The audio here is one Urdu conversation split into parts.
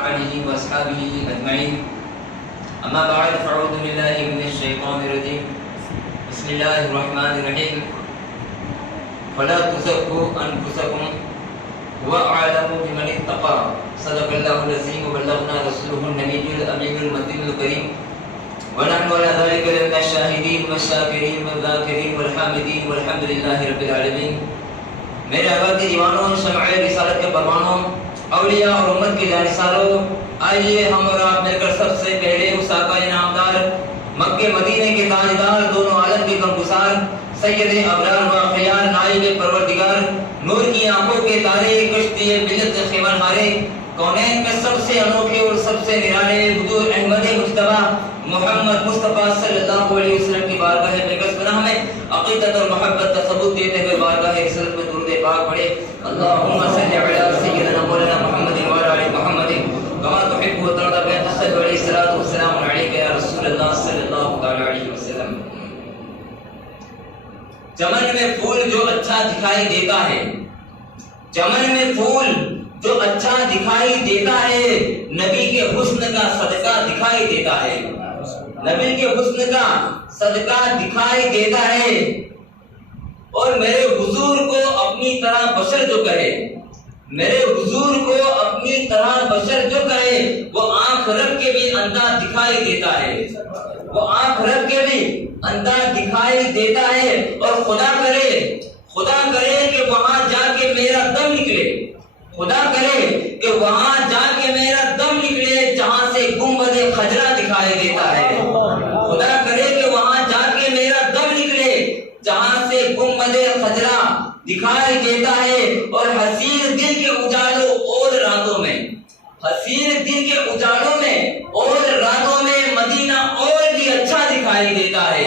آله وأصحابه أجمعين. أما بعد فأعوذ بالله من الشيطان الرجيم. بسم الله الرحمن الرحيم. فلا تزكوا أنفسكم هو أعلم بمن اتقى. صدق الله العظيم وبلغنا رسوله النبي الأمين المتين الكريم. ونحن على ذلك من الشاهدين والشاكرين والذاكرين والحامدين والحمد لله رب العالمين. میرے آقا کے دیوانوں، شمع رسالت کے پروانوں، اولیاء اور امت کے جانثاروں، آئیے ہم اور آپ مل کر سب سے پہلے اس آقا انعامدار، مکہ مدینے کے تاجدار، دونوں عالم کے غمگسار، سید ابرار و اخیار، نائب پروردگار، نور کی آنکھوں کے تارے، کشتی ملت خیمن ہارے، کونین میں سب سے انوکھے اور سب سے نرالے حضور احمد مجتبیٰ محمد مصطفیٰ صلی اللہ علیہ وسلم کی بارگاہ بقدس پناہ میں عقیدت اور محبت کا ثبوت دیتے ہوئے بارگاہ رسالت میں درود پاک پڑھے. اللہم صلی علی سیدنا مولانا محمد و علی آل محمد کما تحب و ترضى بین تصد علیہ الصلوۃ والسلام علیک یا رسول اللہ صلی اللہ علیہ وسلم. چمن میں پھول جو اچھا دکھائی دیتا ہے، چمن میں پھول جو اچھا دکھائی دیتا ہے، نبی کے حسن کا صدقہ دکھائی دیتا ہے، نبی کے حسن کا صدقہ دکھائی دیتا ہے. اور میرے حضور کو اپنی طرح بشر جو کہے، میرے حضور کو اپنی طرح بشر جو کہے، وہ آنکھ رکھ کے بھی اندھا دکھائی دیتا ہے، وہ آنکھ رکھ کے بھی اندھا دکھائی دیتا ہے. اور خدا کرے کہ وہاں جا کے میرا دم نکلے، خدا کرے کہ وہاں جا کے میرا دم نکلے جہاں سے گنبد خجرہ دکھائی دیتا ہے. خدا کرے کہ وہاں جا کے میرا دم نکلے جہاں سے گنبد خجرہ دکھائی دیتا ہے. اور حسین دن کے اجالوں اور راتوں میں، حسین دن کے اجالوں میں اور راتوں میں مدینہ اور بھی اچھا دکھائی دیتا ہے.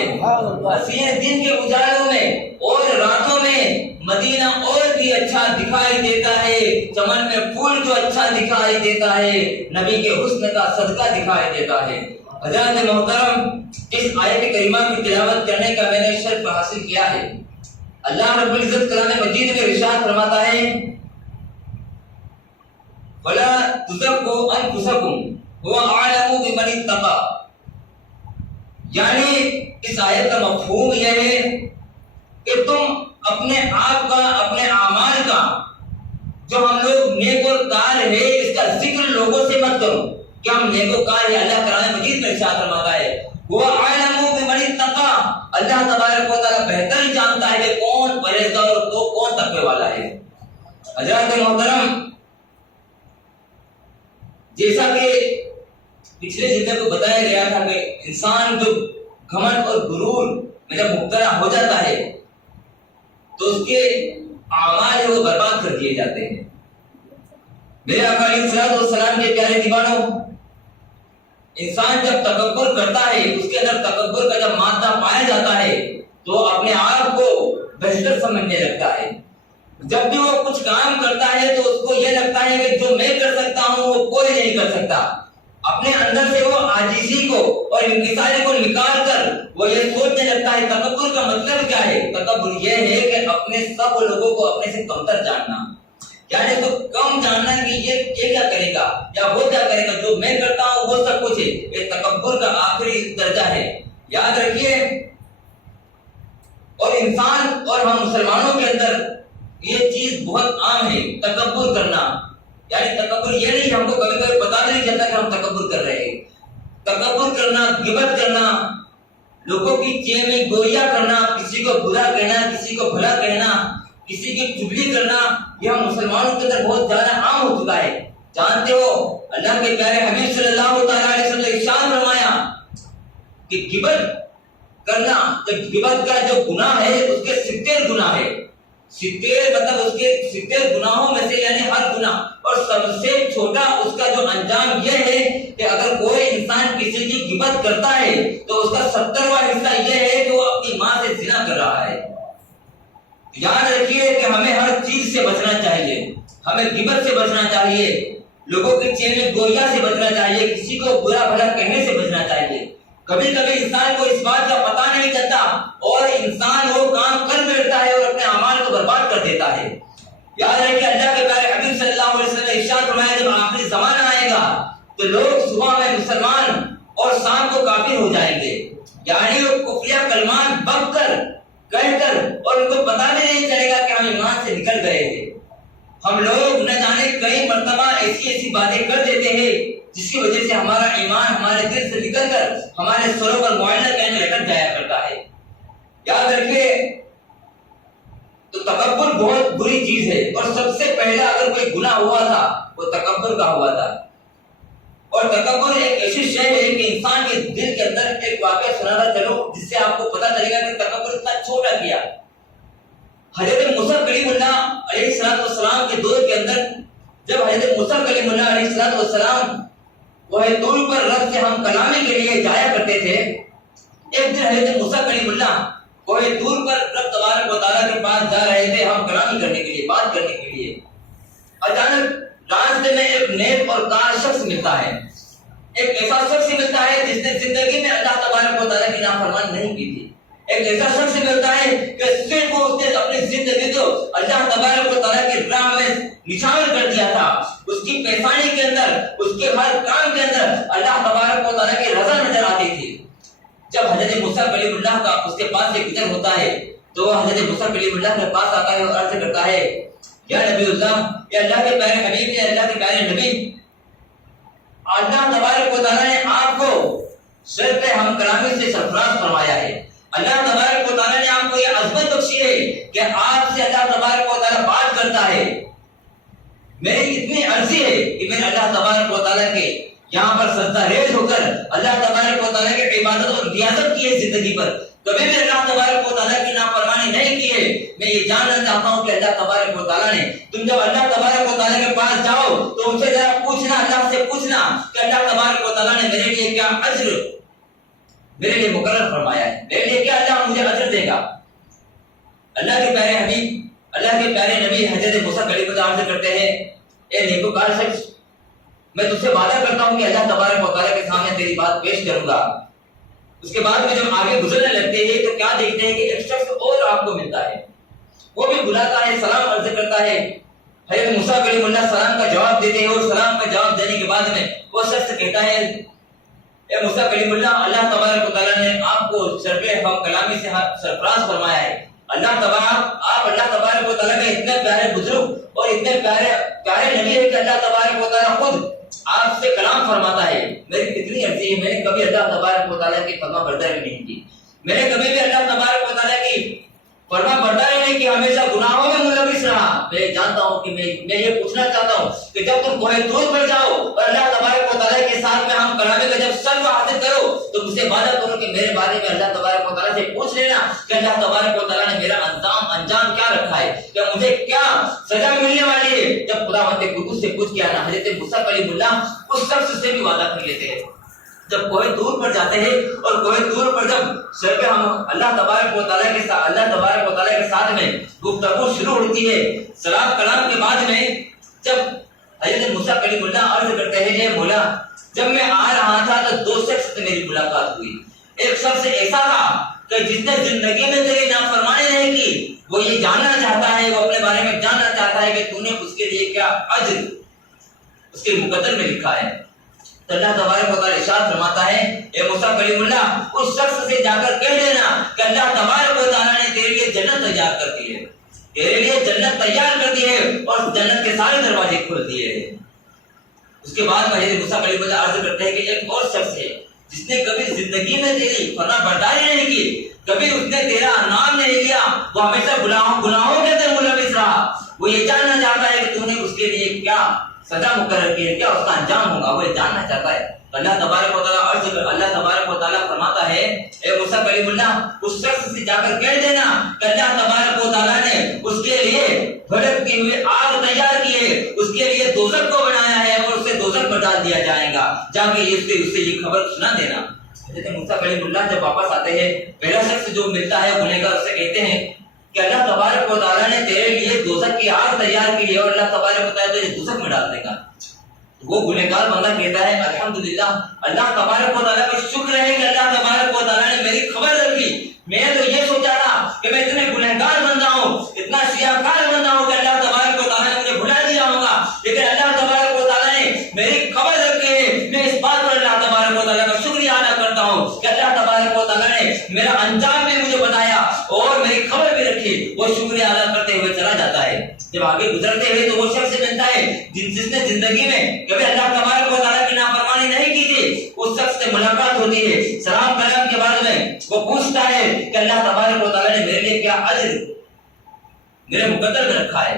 حسین دن کے اجالوں میں اور راتوں میں مدینہ اور بھی اچھا دکھائی دیتا ہے. چمن میں پھول جو اچھا دکھائی دیتا ہے، نبی کے حسن کا صدقہ دکھائی دیتا ہے. حضرات محترم، اس آیت کریمہ کی تلاوت کرنے کا میں نے شرف حاصل کیا ہے. اللہ رب العزت کلام مجید میں ارشاد فرماتا ہے وَلَا تُزَكُّوا أَنفُسَكُمْ هُوَ أَعْلَمُ بِمَنِ اتَّقَى. یعنی اس آیت کا مفہوم یہ ہے کہ تم اپنے آپ کا، اپنے اعمال کا، جو ہم لوگ نیک و کار ہے، اس کا ذکر لوگوں سے مت کرو کہ ہم نیک و کار ہے. اللہ قرآن مجید میں ارشاد فرماتا ہے وہ اعلم بمن اتقى. اللہ تبارک و تعالی بہتر جانتا ہے کہ کون پرہیزگار اور تو کون تقوی والا ہے. حضرات محترم، جیسا کہ پچھلے جلدے کو بتایا گیا تھا کہ انسان جو گھمنڈ اور غرور میں جب مبتلا ہو جاتا ہے تو اس کے اعمال ہے وہ برباد کر دیے جاتے ہیں. میرے آقا علیہ الصلوۃ والسلام کے پیارے دیوانوں، انسان جب تکبر کرتا ہے، اس کے اندر تکبر کا جب مادہ پایا جاتا ہے تو اپنے آپ کو بہتر سمجھنے لگتا ہے. جب بھی وہ کچھ کام کرتا ہے تو اس کو یہ لگتا ہے کہ جو میں کر سکتا ہوں وہ کوئی نہیں کر سکتا. اپنے اندر سے وہ عاجزی کو اور انکساری کو نکال کر وہ یہ سوچنے لگتا ہے. تکبر کا مطلب کیا ہے؟ تکبر یہ ہے کہ اپنے سب لوگوں کو اپنے سے کمتر جاننا، یعنی تو کم جاننا کہ یہ کیا کرے گا یا وہ کیا کرے گا، جو میں کرتا ہوں وہ سب کچھ ہے. یہ تکبر کا آخری درجہ ہے، یاد رکھیے. اور انسان اور ہم مسلمانوں کے اندر یہ چیز بہت عام ہے، تکبر کرنا. یعنی تکبر یہ نہیں، ہم کو کبھی کبھی پتا نہیں چلتا کہ ہم تکبر کر رہے ہیں. تکبر کرنا، غیبت کرنا، لوگوں کی چین میں گویا کرنا، کسی کو برا کہنا، کسی کو بھلا کہنا، کسی کی چگلی کرنا، یہ ہم مسلمانوں کے اندر بہت زیادہ عام ہو چکا ہے. جانتے ہو اللہ کے پیارے حبیب صلی اللہ تعالی علیہ وسلم نے ارشاد فرمایا کہ غیبت کرنا، غیبت کا جو گناہ ہے اس کے 70 گناہ ہے. 70 مطلب اس کے 70 گناہوں میں سے یعنی ہر گناہ. اور سب سے چھوٹا اس کا جو انجام یہ ہے کہ اگر کوئی انسان کسی کی غیبت کرتا ہے تو اس کا 70واں حصہ یہ ہے کہ وہ اپنی ماں سے زنا کر رہا ہے. یاد رکھیے کہ ہمیں ہر چیز سے بچنا چاہیے، ہمیں غیبت سے بچنا چاہیے، لوگوں کی چین میں گویا سے بچنا چاہیے، کسی کو برا بھلا کہنے سے بچنا چاہیے. کبھی کبھی انسان کو اس بات کا پتہ نہیں چلتا اور انسان وہ کام کر بیٹھتا ہے اور اپنے اعمال کو برباد کر دیتا ہے. یاد رکھیے اللہ کے پیارے حبیب صلی اللہ علیہ وسلم نے ارشاد فرمایا جب آخری زمانہ آئے گا تو لوگ صبح میں مسلمان اور شام کو کافر ہو جائیں گے، یعنی وہ کفریہ کلمات بک کر کہہ کر اور ان کو پتہ بھی نہیں چلے گا کہ ہم ایمان سے نکل گئے ہیں۔ ہم لوگ نہ جانے کئی مرتبہ ایسی باتیں کر دیتے ہیں جس کی وجہ سے ہمارا ایمان ہمارے دل سے نکل کر ہمارے سروں پر معائنہ کہنے لٹک جایا کرتا ہے۔ یاد رکھیے تو تکبر بہت بری چیز ہے، اور سب سے پہلا اگر کوئی گناہ ہوا تھا وہ تکبر کا ہوا تھا۔ اور تکبر ایک ایسی شے ہے کہ انسان کے دل کے اندر ایک واقعہ سناتا چلو جس سے آپ کو پتہ چلے گا کہ تکبر اتنا چھوٹا کیا۔ حضرت موسیٰ کلیم اللہ علیہ السلام کے دور کے اندر جب حضرت موسیٰ کلیم اللہ علیہ السلام وہ طور پر رب سے ہم کلامی کے لیے جایا کرتے تھے، ایک دن حضرت موسیٰ کلیم اللہ وہ طور پر رب تبارک و تعالیٰ کے پاس جا رہے تھے ہم کلامی کرنے کے لیے، بات کرنے کے لیے۔ اچانک راستے میں ایک نیک اور کار شخص ملتا ہے، ایک ایسا شخص ملتا ہے جس نے زندگی میں اللہ تبارک و تعالیٰ کی نافرمانی نہیں کی تھی، ایک ایسا شخص ملتا ہے کہ صرف اس نے اپنی زندگی کو اللہ تبارک و تعالیٰ کی راہ میں نشان کر دیا تھا، اس کی پیشانی کے اندر اس کے ہر کام کے اندر اللہ تبارک و تعالیٰ کی رضا نظر آتی تھی۔ جب حضرت موسیٰ کلیم اللہ کا اس کے پاس سے گزر ہوتا ہے تو وہ حضرت موسیٰ کلیم اللہ کے پاس آتا ہے اور عرض کرتا ہے یا نبی اللہ، یا اللہ کے پیارے حبیب، یا اللہ کے پیارے نبی، اللہ تبارک و تعالیٰ نے آپ کو صرف ہم کلامی سے سرفراز فرمایا ہے، اللہ تبارک و تعالیٰ نے آپ کو یہ عظمت بخشی ہے کہ آپ سے اللہ تبارک و تعالیٰ بات کرتا ہے۔ میری اتنی عرضی ہے کہ میں اللہ تبارک و تعالیٰ کے یہاں پر سجدہ ریز ہو کر اللہ تبارک و تعالیٰ کی عبادت اور ریاضت کی ہے زندگی پر، کبھی بھی اللہ تبارک و تعالیٰ کی نافرمانی نہیں کی ہے۔ میں یہ جاننا چاہتا ہوں کہ اللہ تبارک و تعالیٰ نے تم جب اللہ تبارک و تعالیٰ کے پاس جاؤ تو ان سے ذرا پوچھنا، اللہ سے پوچھنا کہ اللہ تبارک و تعالیٰ نے میرے لیے کیا اجر میرے لیے مقرر فرمایا ہے، میرے لیے کیا اللہ مجھے اجر دے گا۔ اللہ کے پیارے حبیب، اللہ کے پیارے نبی حضرت موسیٰ کلیم اللہ عرض کرتے ہیں اے نیکوکار شخص، میں تجھ سے وعدہ کرتا ہوں کہ اللہ تبارک و تعالیٰ کے سامنے تیری بات پیش کروں گا۔ اس کے بعد میں جب آگے گزرنے لگتے ہیں تو کیا دیکھتے ہیں کہ ایک شخص اور آپ کو ملتا ہے، وہ بھی بلاتا ہے، سلام عرض کرتا ہے۔ حضرت موسیٰ کلیم اللہ سلام کا جواب دیتے ہیں اور سلام کا جواب دینے کے بعد میں وہ شخص کہتا ہے اے موسیٰ کلیم اللہ، اللہ تبارک و تعالیٰ نے آپ کو شرف ہم کلامی سے سرفراز فرمایا ہے۔ آپ اللہ تبارک و تعالیٰ کے اتنے پیارے بزرگ اور اتنے پیارے نبی ہے کہ اللہ تبارک و تعالیٰ خود آپ سے کلام فرماتا ہے۔ میری اتنی عرضی ہے، میں نے کبھی اللہ تبارک و تعالیٰ کی فرما برداری نہیں کی، میں نے کبھی بھی اللہ تبارک و تعالیٰ کی فرما برداری نہیں کی، ہمیشہ گناہوں میں ملوث رہا۔ میں جانتا ہوں کہ میں یہ پوچھنا چاہتا ہوں کہ جب تم کوہ طور پر جاؤ اور اللہ تبارک و تعالیٰ کے ساتھ میں ہم کلامی کا جب سرو حاصل کرو تو مجھ سے وعدہ کرو کہ میرے بارے میں اللہ تبارک و تعالیٰ سے پوچھ لینا کہ اللہ تبارک و تعالیٰ نے میرا انجام کیا رکھا ہے، کہ مجھے کیا سزا ملنے والی ہے۔ جب خداوند قدوس سے پوچھ کیا نا، حضرت موسیٰ کلیم اللہ اس شخص سے بھی وعدہ کر لیتے ہیں۔ جب کوہ طور پر جاتے ہیں اور کوہ طور پر جب سر پہ ہم اللہ تبارک و تعالیٰ کے ساتھ میں گفتگو شروع ہوتی ہے، سلام کلام کے بعد میں جب حضرت موسیٰ کلیم اللہ عرض کرتے ہیں اے مولا، جب میں آ رہا تھا تو دو شخص سے میری ملاقات ہوئی، ایک شخص ایسا تھا کہ جس نے زندگی میں تیری نافرمانی نہیں کی، وہ یہ جاننا چاہتا ہے، وہ اپنے بارے میں جاننا چاہتا ہے کہ تو نے اس کے لیے کیا اجر اس کے مقدر میں لکھا ہے۔ تو اللہ تبارک و تعالیٰ ارشاد فرماتا ہے اے موسیٰ کلیم اللہ، اس شخص سے جا کر کہہ دینا کہ اللہ تبارک و تعالیٰ نے تیرے لیے جنت تیار کر دی ہے، تیرے لیے جنت تیار کر دی ہے اور جنت کے سارے دروازے کھول دیے ہیں۔ اس کے بعد حضرت موسیٰ کلیم اللہ عرض کرتے ہیں کہ ایک اور شخص ہے جس نے کبھی زندگی میں تیری فرما برداری نہیں کی، کبھی اس نے تیرا نام نہیں لیا، وہ ہمیشہ گناہوں کے اندر ملوث رہا، وہ یہ جاننا چاہتا ہے کہ تو نے اس کے لیے کیا سزا مقرر کی ہے، کیا اس کا انجام ہوگا، وہ یہ جاننا چاہتا ہے۔ اللہ تبارک و تعالیٰ فرماتا ہے اے موسیٰ کلیم اللہ، اس شخص سے جا کر کہہ دینا کہ اللہ تبارک و تعالیٰ نے اس کے لیے بھڑکتی ہوئی آگ تیار کی ہے، اس کے لیے دوزخ کو بنایا ہے اور اسے دوزخ میں ڈال دیا جائے گا، جا کے اس سے یہ خبر سنا دینا۔ حضرت موسیٰ کلیم اللہ جب واپس آتے ہیں، پہلا شخص جو ملتا ہے گنہگار اس سے کہتے ہیں کہ اللہ تبارک و تعالیٰ نے تیرے لیے دوزخ کی آگ تیار کی ہے اور اللہ تبارک و تعالیٰ تجھے دوزخ میں ڈال دے گا۔ وہ گنہگار بندہ کہتا ہے الحمدللہ، اللہ تبارک و تعالیٰ کا شکر ہے کہ اللہ تبارک و تعالیٰ نے میری خبر رکھی، میں تو یہ سوچا تھا کہ میں اتنے گنہگار بندہ ہوں، اتنا سیاہکار بندہ ہوں کہ اللہ تبارک و تعالیٰ نے مجھے بھلا دیا ہوگا، لیکن اللہ تبارک و تعالیٰ نے میری خبر میرا انجام بھی مجھے بتایا اور میری خبر بھی رکھی، وہ شکریہ ادا کرتے ہوئے چلا جاتا ہے۔ جب آگے گزرتے ہوئے تو وہ شخص ملتا ہے جس نے زندگی میں کبھی اللہ تبارک و تعالیٰ کی نافرمانی نہیں کی تھی، اس شخص سے ملاقات ہوتی ہے۔ سلام کلام کے بعد میں وہ پوچھتا ہے کہ اللہ تبارک و تعالیٰ نے میرے لیے کیا اجر میرے مقدر میں رکھا ہے۔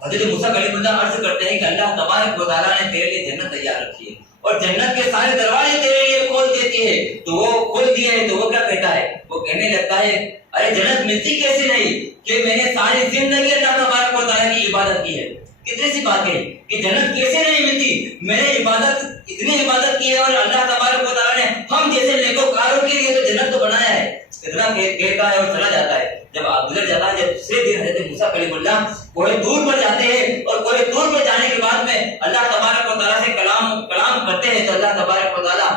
حضرت موسیٰ کلیم اللہ عرض کرتے ہیں کہ اللہ تبارک و تعالیٰ نے تیرے لیے جنت تیار رکھی ہے اور جنت کے سارے دروازے تیرے لیے کھول دیتی ہے۔ تو وہ کھول دیے ہے تو وہ کیا کہتا ہے؟ وہ کہنے لگتا ہے ارے جنت ملتی کیسے نہیں کہ میں نے ساری زندگی اللہ تبارک و تعالیٰ کی عبادت کی ہے۔ کتنی سی بات ہے کہ جنت کیسے نہیں ملتی، میں نے عبادت اتنی عبادت کی ہے اور اللہ تبارک و تعالیٰ نے ہم جیسے نیکوکاروں کے لیے تو جنت تو بنایا ہے۔ اتنا کہتا ہے اور چلا جاتا ہے۔ جب آپ گزر جاتا ہے، جب دوسرے دن حضرت موسیٰ کلیم اللہ کوہ طور پر جاتے ہیں اور کوہ طور پر جانے کے بعد میں اللہ تبارک و تعالیٰ سے کلام کرتے ہیں تو اللہ تبارک و تعالیٰ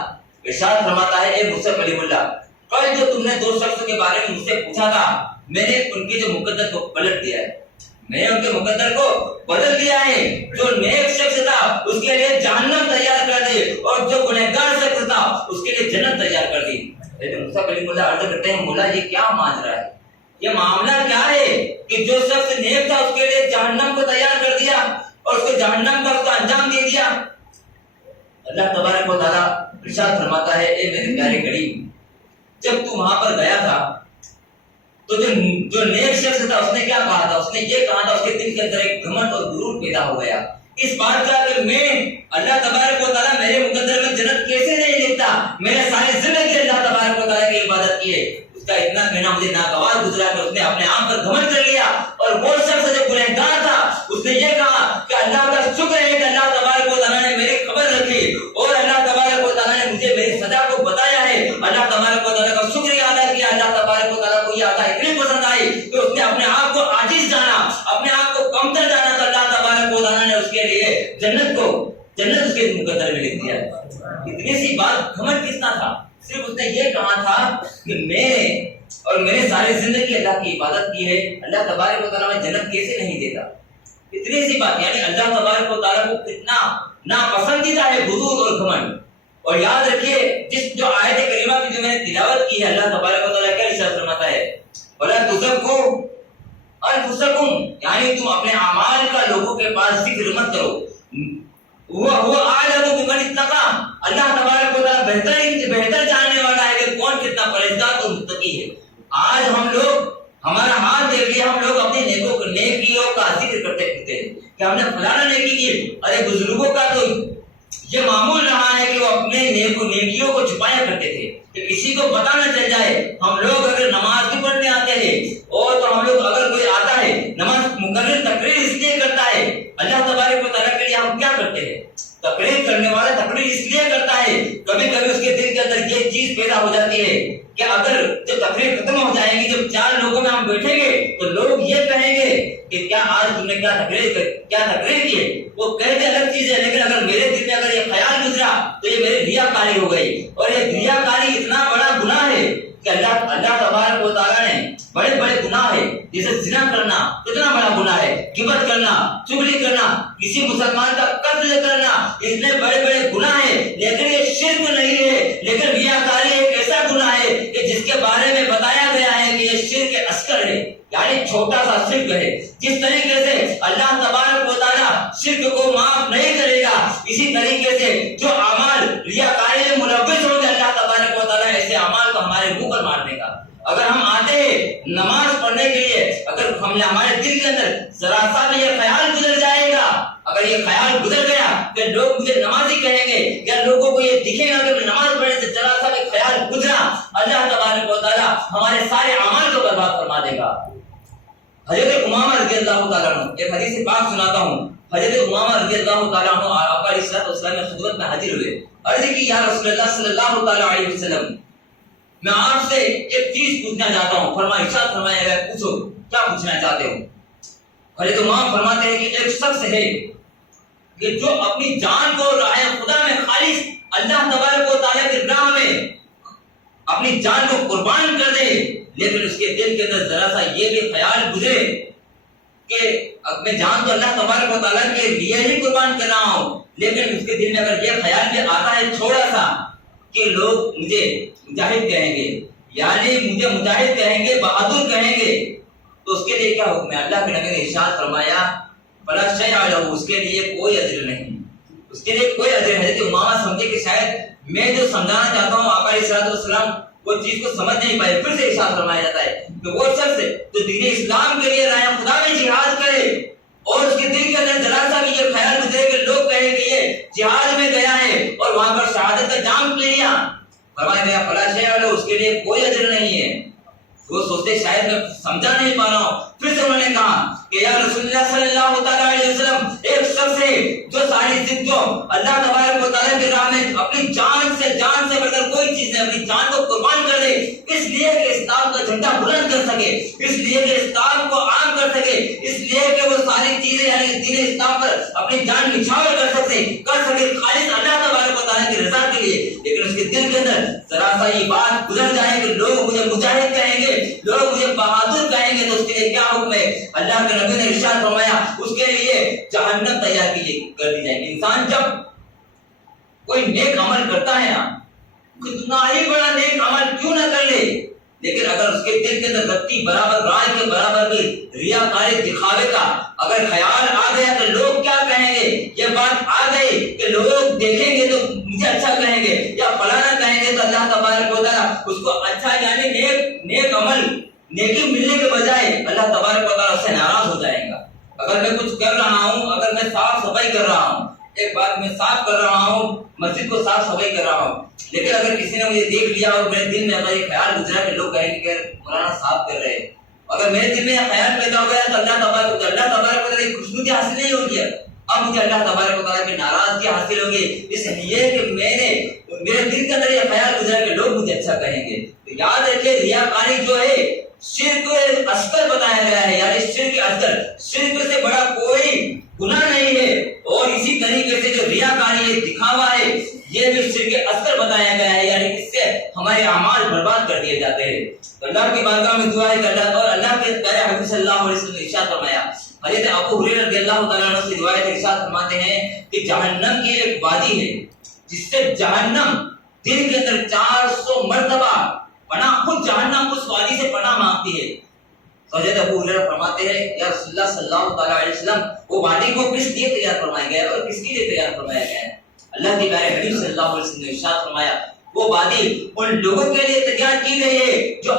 ارشاد فرماتا ہے اے موسیٰ کلیم اللہ، کل جو تم نے دو شخص کے بارے میں مجھ سے پوچھا تھا، میں نے ان کے جو مقدر کو پلٹ دیا ہے، میں نے ان کے مقدر کو بدل دیا ہے۔ جو نیک شخص تھا اس کے لیے جہنم تیار کر دی اور جو گنہگار شخص تھا اس کے لیے جنت تیار کر دی۔ موسیٰ کلیم اللہ عرض کرتے ہیں مولا یہ کیا مان رہا ہے، یہ معاملہ کیا ہے کہ جو شخص نیک تھا اس کے لیے جہنم کو تیار کر دیا اور اس کو جہنم کا اس کا انجام دے دیا۔ اللہ تبارک و تعالیٰ ارشاد فرماتا ہے اے میرے پیارے قریب، جب تو وہاں پر گیا تھا تو جو نیک شخص تھا اس نے کیا کہا تھا؟ اس نے یہ کہا تھا، اس کے دل کے اندر ایک گھمنڈ اور غرور پیدا ہو گیا اس بات کا کہ میں اللہ تبارک و تعالیٰ میرے مقدر میں جنت کیسے نہیں لکھتا، میں نے ساری زندگی اللہ تبارک و تعالیٰ کی عبادت کی ہے۔ اس کا اتنا کہنا مجھے ناگوار گزرا کہ اس نے اپنے آپ پر گھمنڈ کر لیا اور وہ شخص جو گنہگار تھا اس نے یہ کہا کہ اللہ کا شکر ہے کہ اللہ تبارک و تعالیٰ نے میری خبر رکھی اور اللہ تبارک و تعالیٰ نے مجھے میری سزا کو بتایا ہے۔ اللہ تبارک و تعالیٰ کا شکریہ ادا کیا۔ اللہ تبارک و تعالیٰ کو یہ ادا اتنی پسند آئی کہ اس نے اپنے آپ کو عاجز جانا، اپنے آپ کو کمتر جانا، تو اللہ تبارک و تعالیٰ نے اس کے لیے جنت اس کے مقدر میں لکھ دیا۔ اتنی سی بات گھمنڈ کس نہ تھا، صرف اس نے یہ کہا تھا کہ میں نے ساری زندگی اللہ کی عبادت کی ہے، اللہ تبارک و تعالیٰ میں جنت کیسے نہیں دیتا۔ اتنی سی بات، یعنی اللہ تبارک و تعالیٰ کو کتنا ناپسندیدہ ہے غرور اور گھمنڈ۔ اور یاد رکھیے جو آیت کریمہ کی جو میں نے تلاوت کی ہے، اللہ تبارک و تعالیٰ کیا ارشاد فرماتا ہے وَلَا تُزَكُّوا أَنفُسَكُمْ، یعنی تم اپنے اعمال کا لوگوں کے پاس ذکر مت کرو۔ وہ أَعْلَمُ بِمَنِ اتَّقَىٰ، اللہ تبارک و تعالیٰ بہتر جاننے والا ہے کہ کون کتنا پرہیزگار اور متقی ہے۔ آج ہم لوگ ہمارا حال دیکھ لیا، ہم لوگ اپنی نیکیوں کا ذکر کرتے پھرتے ہیں کہ ہم نے فلانا نیکی کی۔ ارے بزرگوں کا تو یہ معمول رہا ہے کہ وہ اپنے نیکیوں کو چھپایا کرتے تھے کہ کسی کو پتہ نہ چل جائے۔ ہم لوگ اگر نماز بھی پڑھنے آتے ہیں اور تو ہم لوگ اگر کوئی آتا ہے نماز مقرر تقریر اس لیے کرتا ہے، اللہ تبارک و تعالیٰ کے لیے ہم کیا کرتے ہیں؟ تقریر کرنے والا تقریر اس لیے کرتا ہے، کبھی کبھی اس کے دل کے اندر یہ چیز پیدا ہو جاتی ہے کہ اگر جب تقریر ختم ہو جائے گی، جب 4 لوگوں میں ہم بیٹھیں گے تو لوگ یہ کہیں گے کہ کیا آج تم نے کیا تقریر کی ہے۔ وہ کہتے الگ چیز ہے، لیکن اگر میرے دل میں اگر یہ خیال گزرا تو یہ میری ریاکاری ہو گئی، اور یہ ریاکاری اتنا بڑا گناہ ہے کہ اللہ تبارک و تعالیٰ نے بڑے بڑے گناہ ہے، جیسے زنا کرنا کتنا بڑا گناہ ہے، غیبت کرنا، چغلی کرنا، کسی مسلمان کا قتل کرنا، اتنے بڑے بڑے گناہ ہیں، لیکن یہ شرک نہیں ہے۔ لیکن ریاکاری ایک ایسا گناہ ہے کہ جس کے بارے میں بتایا گیا ہے کہ یہ شرک اصغر ہے، یعنی چھوٹا سا شرک ہے۔ جس طریقے سے اللہ تبارک و تعالیٰ شرک کو معاف نہیں کرے گا، اسی طریقے سے جو اعمال ریاکاری میں ملوث ہوں گے، اللہ تبارک و تعالیٰ ایسے اعمال کو ہمارے منہ پر مار دے گا۔ اگر ہم آتے ہیں نماز پڑھنے کے لیے، اگر ہمارے دل کے اندر ذرا سا بھی یہ خیال گزر جائے گا، اگر یہ خیال گزر گیا کہ لوگ مجھے نمازی کہیں گے یا لوگوں کو یہ دکھے گا کہ میں نماز پڑھنے سے ذرا سا بھی خیال گزرا، اللہ تبارک و تعالیٰ ہمارے سارے اعمال کو برباد فرما دے گا۔ حضرت امامہ رضی اللہ تعالیٰ عنہ، ایک حدیث پاک سناتا ہوں۔ حضرت امامہ رضی اللہ تعالیٰ عنہ آقا علیہ الصلوۃ والسلام کی خدمت میں حاضر ہوئے، عرض کی یا رسول اللہ صلی اللہ تعالیٰ علیہ وسلم، میں آپ سے ایک چیز پوچھنا چاہتا ہوں۔ فرمایا ارشاد فرمایا اگر پوچھو، کیا پوچھنا چاہتے ہو؟ حضرت امام فرماتے ہیں کہ ایک شخص ہے کہ جو اپنی جان کو راہ خدا میں خالص اللہ تبارک و تعالیٰ کی راہ میں اپنی جان کو قربان کر دے، لیکن اس کے دل کے اندر ذرا سا یہ بھی خیال گزرے کہ میں جان تو اللہ تبارک و تعالیٰ کے لیے ہی قربان کر رہا ہوں، لیکن اس کے دل میں اگر یہ خیال بھی آتا ہے تھوڑا سا کہ لوگ مجھے مجاہد کہیں گے یعنی مجھے مجاہد کہیں گے، بہادر کہیں گے، تو اس کے لیے کیا حکم ہے؟ اللہ کے نبی نے ارشاد فرمایا فلا شیء لہ، اس کے لیے کوئی اجر نہیں، اس کے لیے کوئی اجر نہیں۔ حضرت امامہ سمجھے کہ شاید میں جو سمجھانا چاہتا ہوں آقا علیہ السلام وہ چیز کو سمجھ نہیں پائے، پھر سے ارشاد فرمایا جاتا ہے کہ وہ شخص جو دین اسلام کے لیے راہ خدا میں جہاد کرے اور اس کے دل کے اندر ذرا سا بھی یہ خیال گزرے کہ لوگ کہیں کہ یہ جہاد میں گیا ہے اور وہاں پر شہادت کا جام پی لیا، فرمایا گیا فلا شیء لہ، اس کے لیے کوئی اجر نہیں ہے۔ وہ سوچتے شاید میں سمجھا نہیں پا رہا ہوں، پھر سے انہوں نے کہا کہ یا رسول اللہ صلی اللہ تعالیٰ علیہ وسلم، ایک شخص ہے جو ساری زندگی اللہ تبارک و تعالیٰ کی راہ میں اپنی جان سے بڑھ کر کوئی چیز نہیں، اپنی جان کو قربان کر دے اس لیے کہ اسلام کا جھنڈا بلند کر سکے، اس لیے کہ اسلام کو عام کر سکے، اس لیے کہ وہ ساری چیزیں یعنی دین اسلام پر اپنی جان نچھاور کر سکے خالص اللہ تبارک و تعالیٰ کی رضا کے لیے۔ لیکن اس کے دل کے اندر ذرا سا یہ بات گزر جائے کہ لوگ مجھے مجاہد کہیں گے، لوگ مجھے بہادر کہیں گے، تو اس کے لیے کیا حکم ہے؟ اللہ کے نبی نے ارشاد فرمایا اس کے لیے جہنم تیار کر دی جائے گی۔ انسان جب کوئی نیک عمل کرتا ہے نا، کتنا ہی بڑا نیک عمل کیوں نہ کر لے، لیکن اگر اس کے دل کے اندر رتی برابر رائے کے برابر بھی ریاکاری دکھاوے کا اگر خیال آ گیا کہ لوگ کیا کہیں گے، یہ بات آ گئی کہ لوگ دیکھیں گے تو مجھے اچھا کہیں گے یا فلانا کہیں گے، تو اللہ تبارک و تعالیٰ اس کو اچھا یعنی نیک عمل نیکی ملنے کے بجائے اللہ تبارک و تعالیٰ اس سے ناراض ہو جائے گا۔ اگر میں کچھ کر رہا ہوں، اگر میں صاف صفائی کر رہا ہوں، ایک بات میں صاف کر رہا ہوں، مسجد کو صاف صفائی کر رہا ہوں، لیکن اگر کسی نے مجھے دیکھ لیا اور میرے دل میں اگر یہ خیال گزرا کہ لوگ کہیں گے کہ مولانا صاف کر رہے ہیں، اگر میرے دل میں یہ خیال پیدا ہو گیا تو اللہ تبارک و تعالیٰ کی خوشنودی حاصل نہیں ہوگی، اب مجھے اللہ تبارک و تعالیٰ کی ناراضگی حاصل ہوگی، اس لیے کہ میرے دل کے اندر یہ خیال گزرا کہ لوگ مجھے اچھا کہیں گے۔ تو یاد رکھے ریاکاری جو ہے شرک اصغر بتایا گیا ہے، یعنی شرک اصغر، شرک سے بڑا کوئی گناہ نہیں ہے، اور اسی طریقے سے جو ریاکاری ہے، دکھاوا ہے، یہ بھی شرک اصغر بتایا گیا ہے، یعنی اس سے ہمارے اعمال برباد کر دیے جاتے ہیں۔ تو اللہ کی بارگاہ میں دعا ہے کہ اللہ کے پیارے حبیب صلی اللہ علیہ وسلم نے ارشاد فرمایا، حضرت ابو ہریرہ رضی اللہ تعالیٰ عنہ سے روایت ارشاد فرماتے ہیں کہ جہنم کی ایک وادی ہے جس سے جہنم دن کے اندر 400 مرتبہ پناہ، خود جہنم اس وادی سے پناہ مانگتی ہے۔ حضرت ابو ہریرہ فرماتے ہیں یا رسول اللہ صلی اللہ تعالیٰ علیہ وسلم، وہ وادی کو کس لیے تیار فرمایا گیا ہے اور کس کے لیے تیار فرمایا گیا ہے؟ اللہ کے پیارے حبیب صلی اللہ علیہ وسلم نے ارشاد فرمایا وہ وادی ان لوگوں کے لیے تیار کی گئی ہے جو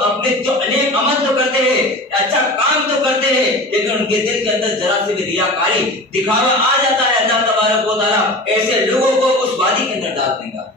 انیک عمل تو کرتے ہیں، اچھا کام تو کرتے ہیں، لیکن ان کے دل کے اندر ذرا سے بھی ریاکاری دکھاوا آ جاتا ہے، اللہ تبارک و تعالیٰ ایسے لوگوں کو اس وادی کے اندر ڈال دے گا۔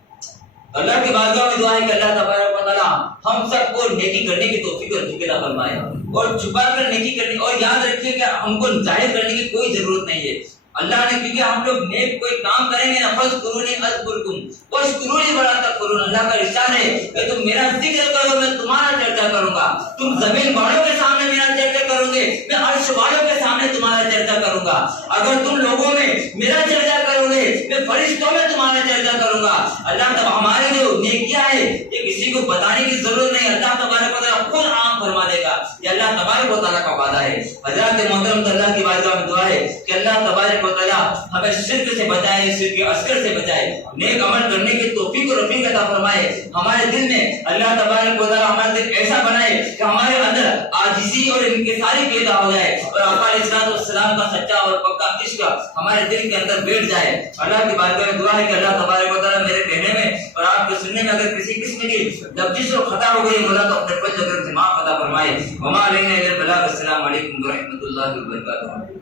اللہ کی بارگاہ میں دعا ہے کہ اللہ تبارک و تعالیٰ ہم سب کو نیکی کرنے کی توفیق اور عطا فرمائے، اور چھپا کر نیکی کرنے، اور یاد رکھیے کہ ہم کو ظاہر کرنے کی کوئی ضرورت نہیں ہے۔ اللہ نے کیونکہ ہم لوگ نیک کوئی کام کریں گے نا، فذکرونی اذکرکم واشکرونی ولا تکفرون، اللہ کا ارشاد ہے کہ تم میرا ذکر کرو میں تمہارا چرچا کروں گا، تم زمین والوں کے سامنے میرا چرچا کرو گے، میں عرش والوں کے سامنے تمہارا چرچا کروں گا، اگر تم لوگوں میں میرا چرچا کرو گے میں فرشتوں میں تمہارا چرچا کروں گا۔ اللہ تب ہماری جو نیکیاں ہے یہ کسی کو بتانے کی ضرورت نہیں، اللہ تبارک و تعالیٰ خود عام فرما دے گا، یہ اللہ تبارک و تعالیٰ کا وعدہ ہے۔ حضرات محترم، اللہ کی بارگاہ میں دعا ہے کہ اللہ تبارک و تعالیٰ ہمیں شرک سے بچائے، شرک اصغر سے بچائے، نیک عمل کرنے کی توفیق و رفیق عطا فرمائے، ہمارے دل میں اللہ تبارک و تعالیٰ ہمارے دل ایسا بنائے کہ ہمارے اندر عاجزی اور انکساری پیدا ہو جائے، اور آقا علیہ السلام کا سچا اور پکا عشق ہمارے دل کے اندر بیٹھ جائے۔ اللہ کی بارگاہ میں دعا ہے کہ اللہ تبارک و تعالیٰ میرے کہنے میں اور آپ کے سننے میں اگر کسی قسم کی لفظ اور خطا ہو گئی، مولا تو اپنے فضل و کرم سے معاف عطا فرمائے۔ وما علینا الا البلاغ۔ السلام علیکم ورحمۃ اللہ وبرکاتہ۔